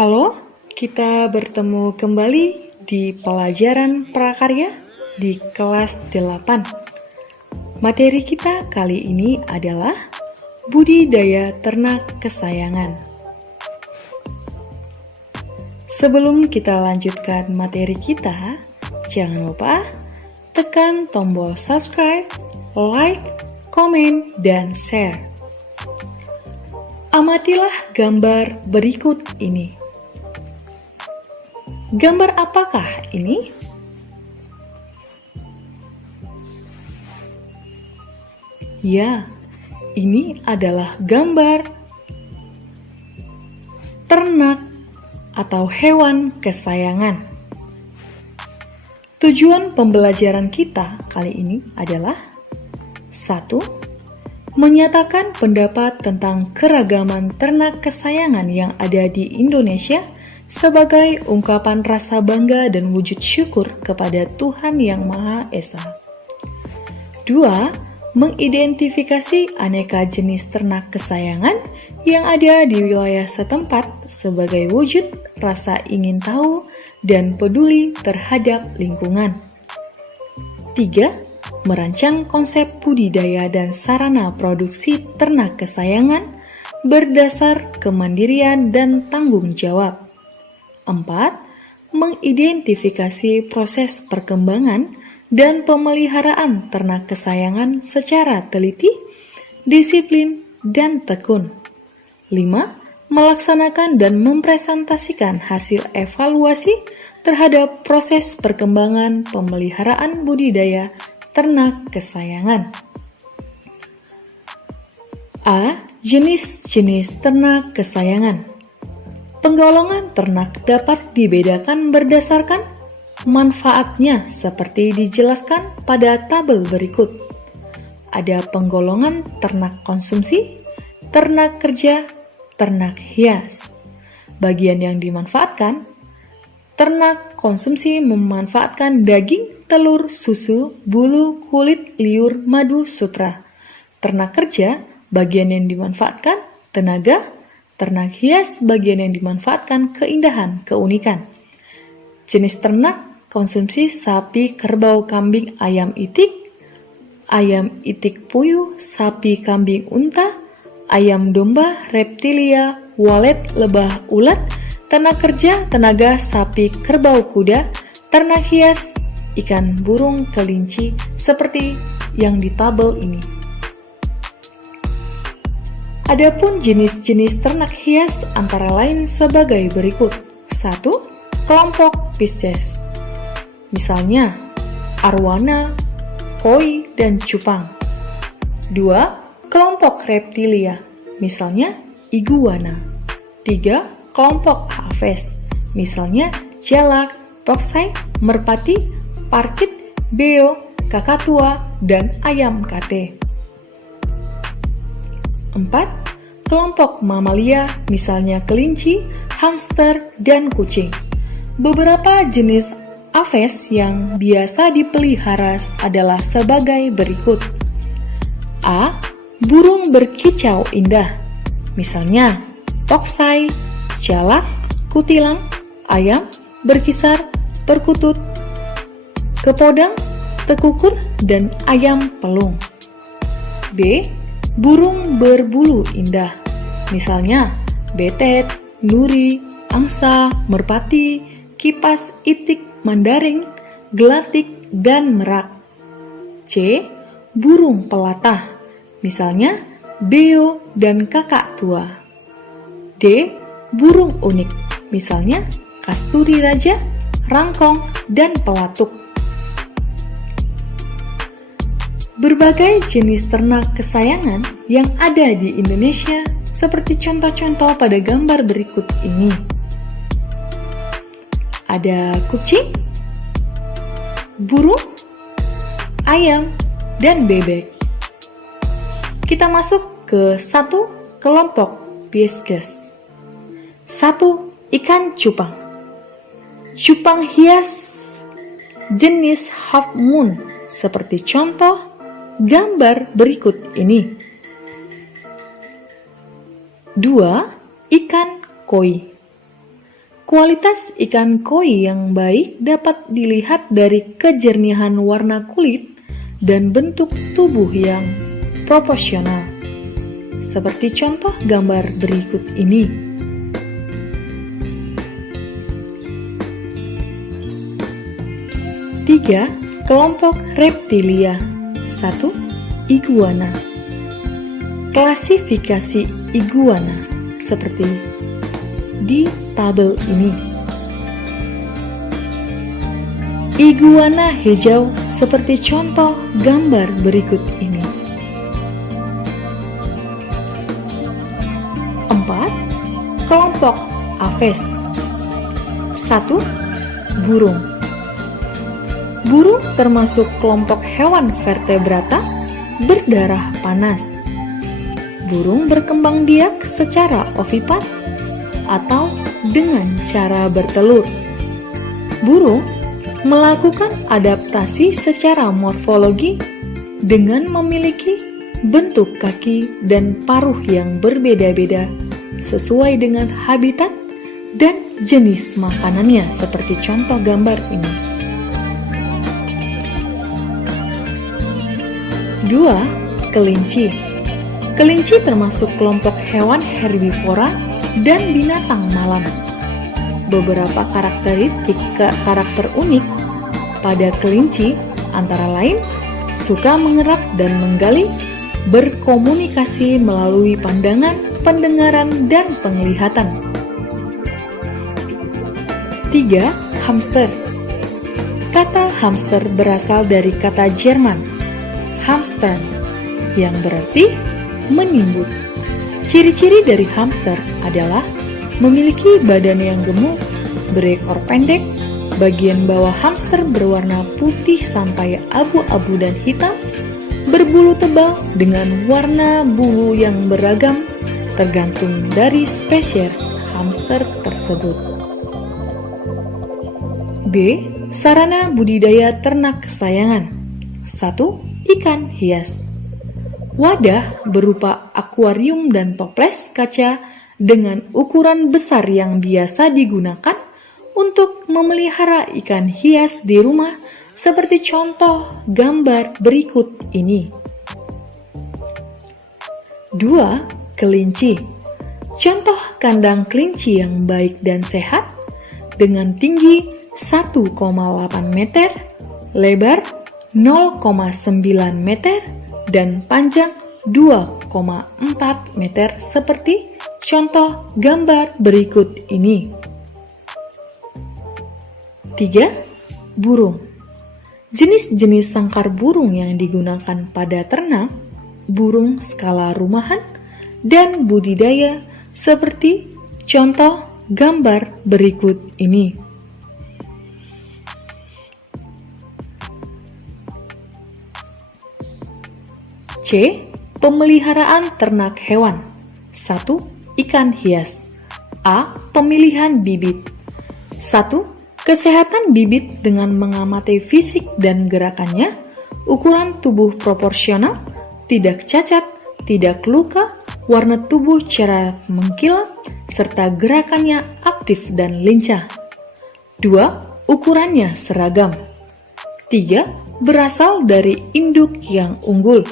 Halo, kita bertemu kembali di pelajaran prakarya di kelas 8. Materi kita kali ini adalah budidaya ternak kesayangan. Sebelum kita lanjutkan materi kita, jangan lupa tekan tombol subscribe, like, komen, dan share. Amatilah gambar berikut ini. Gambar apakah ini? Ya, ini adalah gambar ternak atau hewan kesayangan. Tujuan pembelajaran kita kali ini adalah 1. Menyatakan pendapat tentang keragaman ternak kesayangan yang ada di Indonesia sebagai ungkapan rasa bangga dan wujud syukur kepada Tuhan Yang Maha Esa. 2. Mengidentifikasi aneka jenis ternak kesayangan yang ada di wilayah setempat sebagai wujud rasa ingin tahu dan peduli terhadap lingkungan. 3. Merancang konsep budidaya dan sarana produksi ternak kesayangan berdasar kemandirian dan tanggung jawab. 4. Mengidentifikasi proses perkembangan dan pemeliharaan ternak kesayangan secara teliti, disiplin, dan tekun. 5. Melaksanakan dan mempresentasikan hasil evaluasi terhadap proses perkembangan pemeliharaan budidaya ternak kesayangan. A. Jenis-jenis ternak kesayangan. Penggolongan ternak dapat dibedakan berdasarkan manfaatnya seperti dijelaskan pada tabel berikut. Ada penggolongan ternak konsumsi, ternak kerja, ternak hias. Bagian yang dimanfaatkan, ternak konsumsi memanfaatkan daging, telur, susu, bulu, kulit, liur, madu, sutra. Ternak kerja, bagian yang dimanfaatkan, tenaga. Ternak hias, bagian yang dimanfaatkan keindahan, keunikan. Jenis ternak konsumsi sapi, kerbau, kambing, ayam itik puyuh, sapi, kambing, unta, ayam domba, reptilia, walet, lebah, ulat. Ternak kerja, tenaga, sapi, kerbau, kuda. Ternak hias, ikan, burung, kelinci, seperti yang di tabel ini. Adapun jenis-jenis ternak hias antara lain sebagai berikut. 1. Kelompok Pisces. Misalnya, arwana, koi, dan cupang. 2. Kelompok reptilia. Misalnya, iguana. 3. Kelompok aves. Misalnya, jalak, toksai, merpati, parkit, beo, kakatua, dan ayam kate. 4. Kelompok mamalia, misalnya kelinci, hamster, dan kucing. Beberapa jenis aves yang biasa dipelihara adalah sebagai berikut. A. Burung berkicau indah, misalnya toksai, jalak, kutilang, ayam, berkisar, perkutut, kepodang, tekukur, dan ayam pelung. B. Burung berbulu indah, misalnya betet, nuri, angsa, merpati, kipas, itik, mandaring, gelatik, dan merak. C. Burung pelatah, misalnya beo dan kakak tua. D. Burung unik, misalnya kasturi raja, rangkong, dan pelatuk. Berbagai jenis ternak kesayangan yang ada di Indonesia seperti contoh-contoh pada gambar berikut ini. Ada kucing, burung, ayam, dan bebek. Kita masuk ke 1 kelompok Pisces. 1. Ikan cupang. Cupang hias jenis half moon seperti contoh gambar berikut ini. 2. Ikan koi. Kualitas ikan koi yang baik dapat dilihat dari kejernihan warna kulit dan bentuk tubuh yang proporsional. Seperti contoh gambar berikut ini. Tiga, kelompok reptilia. 1. Iguana. Klasifikasi iguana seperti di tabel ini. Iguana hijau seperti contoh gambar berikut ini. 4. Kelompok Aves. 1. Burung. Burung termasuk kelompok hewan vertebrata berdarah panas. Burung berkembang biak secara ovipar atau dengan cara bertelur. Burung melakukan adaptasi secara morfologi dengan memiliki bentuk kaki dan paruh yang berbeda-beda sesuai dengan habitat dan jenis makanannya seperti contoh gambar ini. 2. Kelinci. Kelinci termasuk kelompok hewan herbivora dan binatang malam. Beberapa karakter unik pada kelinci antara lain suka mengerak dan menggali, berkomunikasi melalui pandangan, pendengaran, dan penglihatan. 3. Hamster. Kata hamster berasal dari kata Jerman hamster yang berarti menimbun. Ciri-ciri dari hamster adalah memiliki badan yang gemuk, berekor pendek, bagian bawah hamster berwarna putih sampai abu-abu dan hitam, berbulu tebal dengan warna bulu yang beragam tergantung dari spesies hamster tersebut. B. Sarana budidaya ternak kesayangan. 1. Ikan hias. Wadah berupa akuarium dan toples kaca dengan ukuran besar yang biasa digunakan untuk memelihara ikan hias di rumah seperti contoh gambar berikut ini. 2. Kelinci. Contoh kandang kelinci yang baik dan sehat dengan tinggi 1,8 meter, lebar 0,9 meter, dan panjang 2,4 meter seperti contoh gambar berikut ini. 3. Burung. Jenis-jenis sangkar burung yang digunakan pada ternak, burung skala rumahan, dan budidaya seperti contoh gambar berikut ini. C. Pemeliharaan ternak hewan. 1. Ikan hias. A. Pemilihan bibit. 1. Kesehatan bibit dengan mengamati fisik dan gerakannya, ukuran tubuh proporsional, tidak cacat, tidak luka, warna tubuh cerah mengkilat, serta gerakannya aktif dan lincah. 2. Ukurannya seragam. 3. Berasal dari induk yang unggul.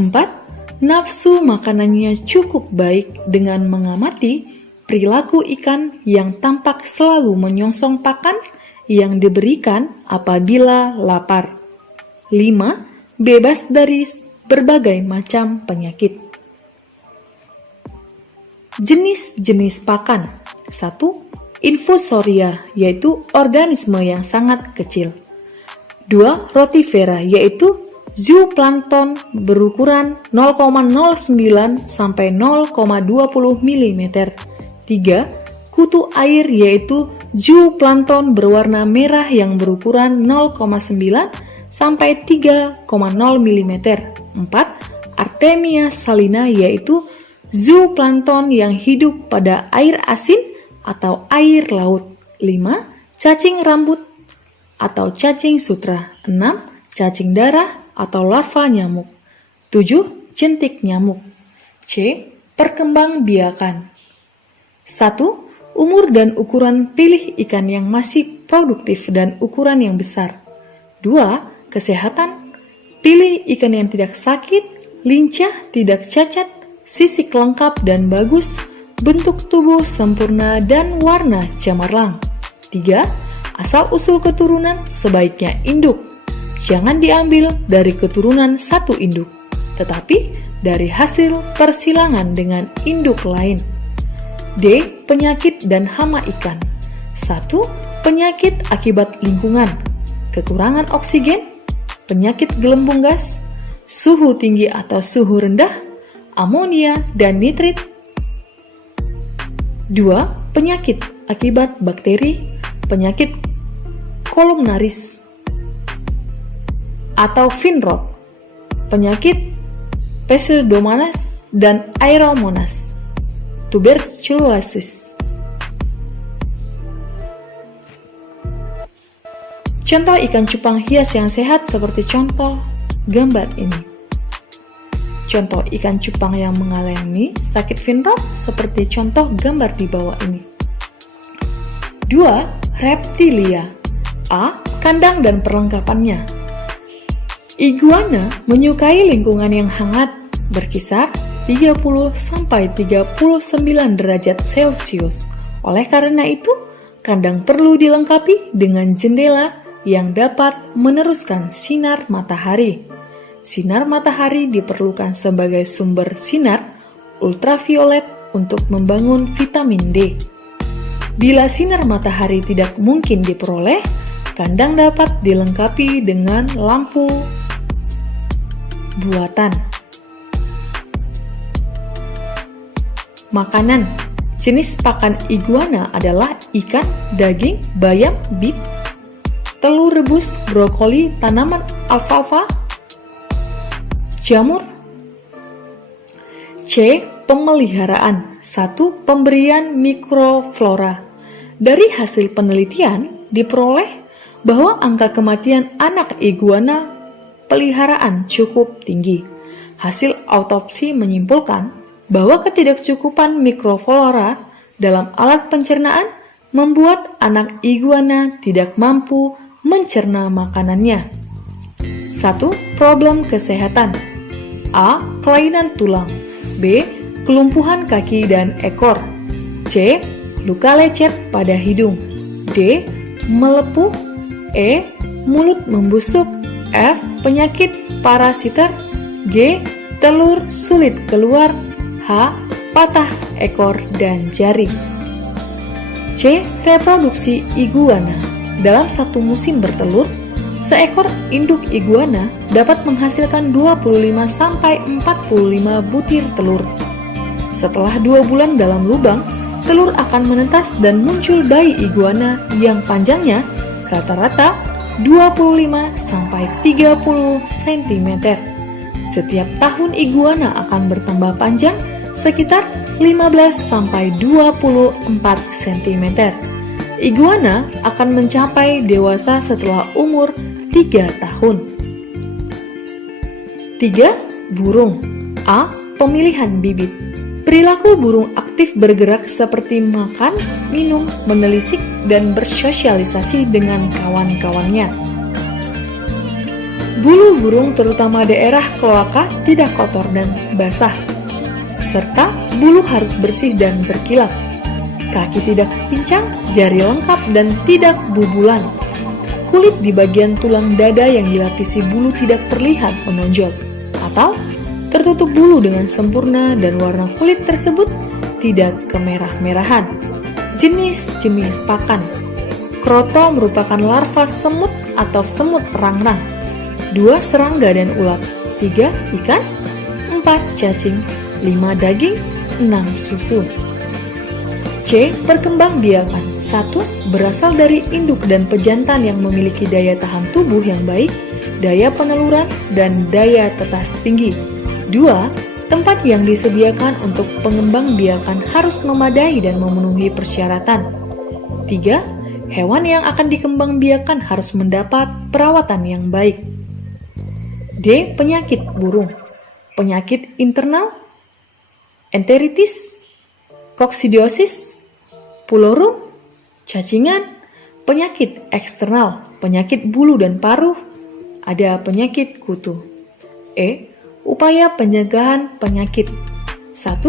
4. Nafsu makanannya cukup baik dengan mengamati perilaku ikan yang tampak selalu menyongsong pakan yang diberikan apabila lapar. 5. Bebas dari berbagai macam penyakit. Jenis-jenis pakan. 1. Infusoria, yaitu organisme yang sangat kecil. 2. Rotifera, yaitu zooplankton berukuran 0,09 sampai 0,20 mm. 3. Kutu air, yaitu zooplankton berwarna merah yang berukuran 0,9 sampai 3,0 mm. 4. Artemia salina, yaitu zooplankton yang hidup pada air asin atau air laut. 5. Cacing rambut atau cacing sutra. 6. Cacing darah atau larva nyamuk. 7. Jentik nyamuk. C. Perkembangbiakan. 1. Umur dan ukuran, pilih ikan yang masih produktif dan ukuran yang besar. 2. Kesehatan, pilih ikan yang tidak sakit, lincah, tidak cacat, sisik lengkap dan bagus, bentuk tubuh sempurna dan warna cemerlang. 3. Asal-usul keturunan, sebaiknya induk. Jangan diambil dari keturunan satu induk, tetapi dari hasil persilangan dengan induk lain. D. Penyakit dan hama ikan. 1. Penyakit akibat lingkungan, kekurangan oksigen, penyakit gelembung gas, suhu tinggi atau suhu rendah, amonia dan nitrit. 2. Penyakit akibat bakteri, penyakit kolumnaris atau Finrod, penyakit Pseudomonas dan Aeromonas, tuberculosis. Contoh ikan cupang hias yang sehat seperti contoh gambar ini. Contoh ikan cupang yang mengalami sakit Finrod seperti contoh gambar di bawah ini. 2. Reptilia. A. Kandang dan perlengkapannya. Iguana menyukai lingkungan yang hangat, berkisar 30-39 derajat Celcius. Oleh karena itu, kandang perlu dilengkapi dengan jendela yang dapat meneruskan sinar matahari. Sinar matahari diperlukan sebagai sumber sinar ultraviolet untuk membangun vitamin D. Bila sinar matahari tidak mungkin diperoleh, kandang dapat dilengkapi dengan lampu buatan. Makanan. Jenis pakan iguana adalah ikan, daging, bayam, beet, telur rebus, brokoli, tanaman alfalfa, jamur. C. Pemeliharaan. 1. Pemberian mikroflora. Dari hasil penelitian diperoleh bahwa angka kematian anak iguana peliharaan cukup tinggi. Hasil autopsi menyimpulkan bahwa ketidakcukupan mikroflora dalam alat pencernaan membuat anak iguana tidak mampu mencerna makanannya. 1. Problem kesehatan. A. Kelainan tulang. B. Kelumpuhan kaki dan ekor. C. Luka lecet pada hidung. D. Melepuh. E. Mulut membusuk. F. Penyakit parasiter. G. Telur sulit keluar. H. Patah ekor dan jari. C. Reproduksi iguana. Dalam satu musim bertelur, seekor induk iguana dapat menghasilkan 25-45 butir telur. Setelah 2 bulan dalam lubang, telur akan menetas dan muncul bayi iguana yang panjangnya rata-rata 25-30 cm. Setiap tahun iguana akan bertambah panjang sekitar 15-24 cm. Iguana akan mencapai dewasa setelah umur 3 tahun. 3. Burung. A. Pemilihan bibit. Perilaku burung aktif bergerak seperti makan, minum, menelisik, dan bersosialisasi dengan kawan-kawannya. Bulu burung terutama daerah kloaka tidak kotor dan basah, serta bulu harus bersih dan berkilat. Kaki tidak pincang, jari lengkap dan tidak bubulan. Kulit di bagian tulang dada yang dilapisi bulu tidak terlihat menonjol atau tertutup bulu dengan sempurna dan warna kulit tersebut tidak kemerah-merahan. Jenis-jenis pakan. Kroto merupakan larva semut atau semut rangrang. 2. Serangga dan ulat. 3. Ikan. 4. Cacing. 5. Daging. 6. Susu. C. Perkembangbiakan. 1. Berasal dari induk dan pejantan yang memiliki daya tahan tubuh yang baik, daya peneluran, dan daya tetas tinggi. 2. Tempat yang disediakan untuk pengembangbiakan harus memadai dan memenuhi persyaratan. 3. Hewan yang akan dikembangbiakan harus mendapat perawatan yang baik. D. Penyakit burung. Penyakit internal, enteritis, koksidiosis, pulorum, cacingan, penyakit eksternal, penyakit bulu dan paruh, ada penyakit kutu. Upaya pencegahan penyakit. 1.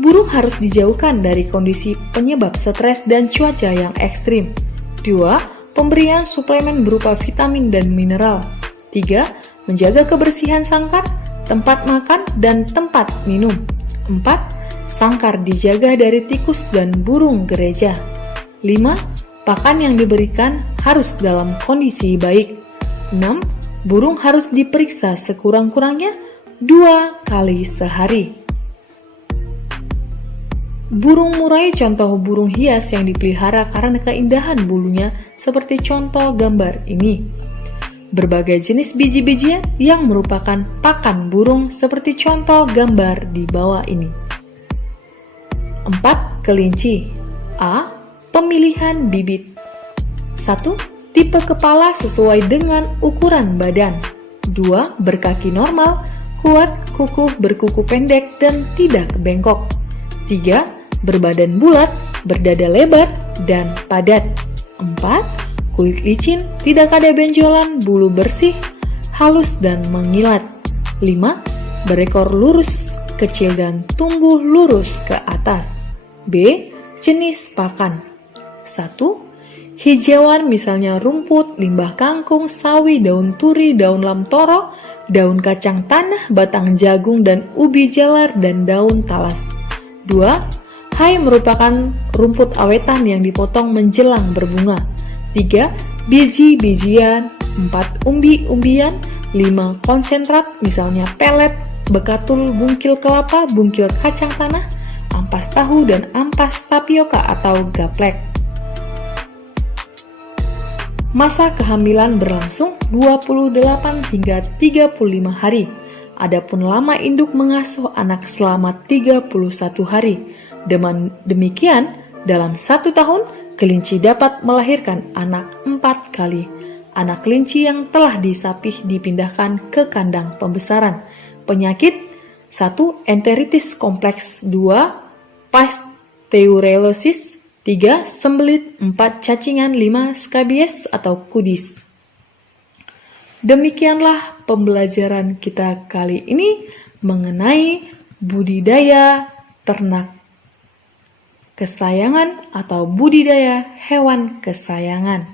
Burung harus dijauhkan dari kondisi penyebab stres dan cuaca yang ekstrim. 2. Pemberian suplemen berupa vitamin dan mineral. 3. Menjaga kebersihan sangkar, tempat makan, dan tempat minum. 4. Sangkar dijaga dari tikus dan burung gereja. 5. Pakan yang diberikan harus dalam kondisi baik. 6. Burung harus diperiksa sekurang-kurangnya 2 kali sehari. Burung murai contoh burung hias yang dipelihara karena keindahan bulunya seperti contoh gambar ini. Berbagai jenis biji-bijian yang merupakan pakan burung seperti contoh gambar di bawah ini. 4. Kelinci. A. Pemilihan bibit. 1. Tipe kepala sesuai dengan ukuran badan. 2. Berkaki normal, kuat, kukuh, berkuku pendek, dan tidak bengkok. 3. Berbadan bulat, berdada lebar, dan padat. 4. Kulit licin, tidak ada benjolan, bulu bersih, halus dan mengilat. 5. Berekor lurus, kecil dan tumbuh lurus ke atas. B. Jenis pakan. 1. Hijauan misalnya rumput, limbah kangkung, sawi, daun turi, daun lamtoro, daun kacang tanah, batang jagung dan ubi jalar, dan daun talas. 2. Hai merupakan rumput awetan yang dipotong menjelang berbunga. 3. Biji-bijian. 4. Umbi-umbian. 5. Konsentrat misalnya pelet, bekatul, bungkil kelapa, bungkil kacang tanah, ampas tahu, dan ampas tapioka atau gaplek. Masa kehamilan berlangsung 28 hingga 35 hari. Adapun lama induk mengasuh anak selama 31 hari. Demikian, dalam 1 tahun, kelinci dapat melahirkan anak 4 kali. Anak kelinci yang telah disapih dipindahkan ke kandang pembesaran. Penyakit 1. Enteritis kompleks. 2. Pasteurellosis. 3. Sembelit. 4. Cacingan. 5. Skabies atau kudis. Demikianlah pembelajaran kita kali ini mengenai budidaya ternak kesayangan atau budidaya hewan kesayangan.